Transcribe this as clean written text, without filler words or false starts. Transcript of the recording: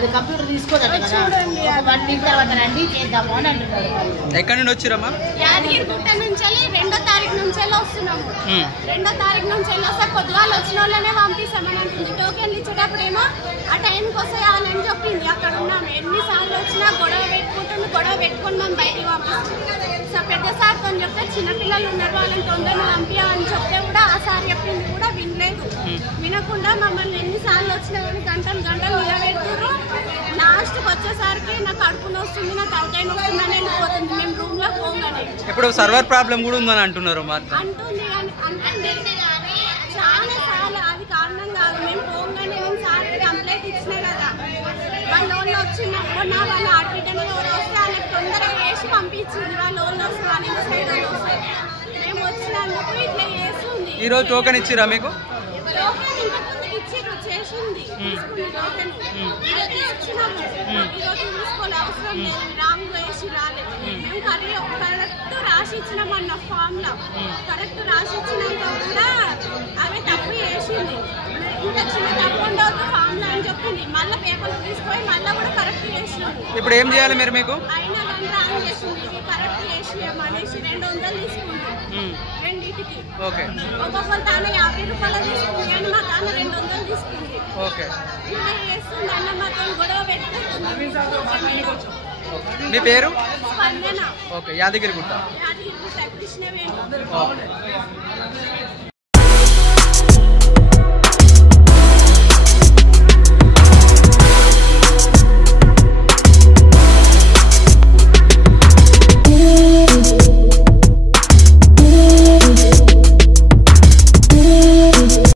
అది కంప్యూటర్ తీసుకోదండి కదా 1 వీక్ తర్వాత రండి చేద్దాము అని అంటున్నారు. ఎక్కడి నుండి వచ్చిరమ్మా? యాదగిరిగుట్ట నుంచి 2వ తారీఖు నుంచి వస్తున్నాము. 2వ తారీఖు నుంచి వస్తే పొద్దుగాలు వచ్చిన వాళ్ళనే పంపిస్తామని అంటుంది. టోకెన్లు ఇచ్చేటప్పుడేమో ఆ టైంకి వస్తాయని చెప్పింది. అక్కడ ఉన్నాము ఎన్నిసార్లు వచ్చినా గొడవ పెట్టుకుని మనం బయటికి పంపిస్తాం. పెద్ద సార్తో చెప్తే చిన్నపిల్లలు ఉన్నారు వాళ్ళని తొందరగా పంపించామని చెప్తే కూడా ఆ సార్ చెప్పింది కూడా వినలేదు. వినకుండా మమ్మల్ని ఎన్నిసార్లు వచ్చినా కానీ గంటలు నిలబెడుతున్నారు. లాస్ట్కి వచ్చేసరికి నాకు కడుపున వస్తుంది, నాకు తలకాయ వస్తుందని వెళ్ళిపోతుంది. మేము రూమ్లో పోగానే ఇప్పుడు సర్వర్ ప్రాబ్లం కూడా ఉందని అంటున్నారు అంటుంది. అంటే చాలా సార్లు అది కారణం కాదు. మేము పోగానే మేము సార్కి కంప్లైంట్ ఇచ్చినా కదా, వాళ్ళ వాళ్ళు వచ్చిన వాళ్ళ ఆడబిడ్డని ఎవరు వస్తే వాళ్ళకి తొందరగా వేసి పంపించింది. వాళ్ళ వాళ్ళు వస్తే వాళ్ళ ఇంటి సైడ్ వాళ్ళు వస్తే మేము వచ్చినందుకు ఇట్లా చేస్తుంది. ఈరోజు టోకెన్ ఇచ్చిరా మీకు? టోకెన్ ఇంతకుముందు ఇచ్చిర్రు, చేసింది, తీసుకుంది టోకెన్. ఇచ్చినాము. ఈరోజు తీసుకోవాలి, అవసరం లేదు, రాంగ్ వేసి రాలేదు. మేము కరెక్ట్ రాసి ఇచ్చినామన్న ఫామ్లో కరెక్ట్ రాసి ఇచ్చినాక కూడా అవి తప్పు చేసింది. ఇంకా చిన్న తప్పు ఉండవద్దు ఫామ్లో అని చెప్పింది. మళ్ళీ పేపర్లు తీసుకొని మళ్ళీ కూడా కరెక్ట్ చేసినాము. ఇప్పుడు ఏం చేయాలి మీరు? మీకు అయినా కానీ రాంగ్ చేసింది. కరెక్ట్ చేసి అనేసి 200 తీసుకుంది రెండింటికి. ఓకే. ఒక్కొక్కరు తాను 50 రూపాయలు తీసుకుంది కానీ మా తాను 200 తీసుకుంది. ఓకే. ఇలా చేస్తుంది అన్న మాతో గొడవ పెట్టుకుంటుంది. మీ పేరు? స్పందన. ఓకే. యాదగిరిగుట్ట కృష్ణవేణి.